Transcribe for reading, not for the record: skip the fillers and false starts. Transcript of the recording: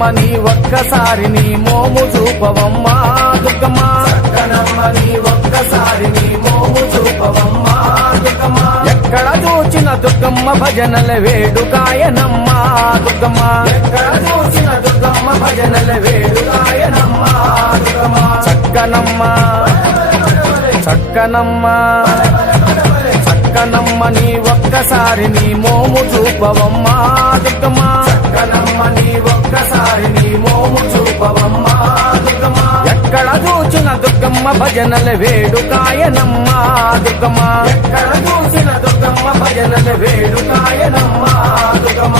చక్కనమ్మ నీ ఒక్కసారి నీ మోము చూపవమ్మా దుర్గమ్మ చక్కనమ్మ నీ ఒక్కసారి నీ మోము చూపవమ్మా దుర్గమ్మ ఎక్కడ చూచిన దుర్గమ్మ భజనల వేడుకాయనమ్మ దుర్గమ్మ ఎక్కడ చూచిన దుర్గమ్మ భజనల వేడుకాయనమ్మ దుర్గమ్మ చక్కనమ్మ చక్కనమ్మ చక్కనమ్మ నీ ఒక్కసారి నీ మోము చూపవమ్మా దుర్గమ్మ చక్కనమ్మ నీ ఒక్కసారి నీ మోము చూపవమ్మా దుర్గమ్మ ఎక్కడ చూచిన దుర్గమ్మ భజనల వేడుకాయనమ్మ దుర్గమ్మ ఎక్కడ చూసిన దుర్గమ్మ భజనల వేడుకాయనమ్మ దుర్గమ్మ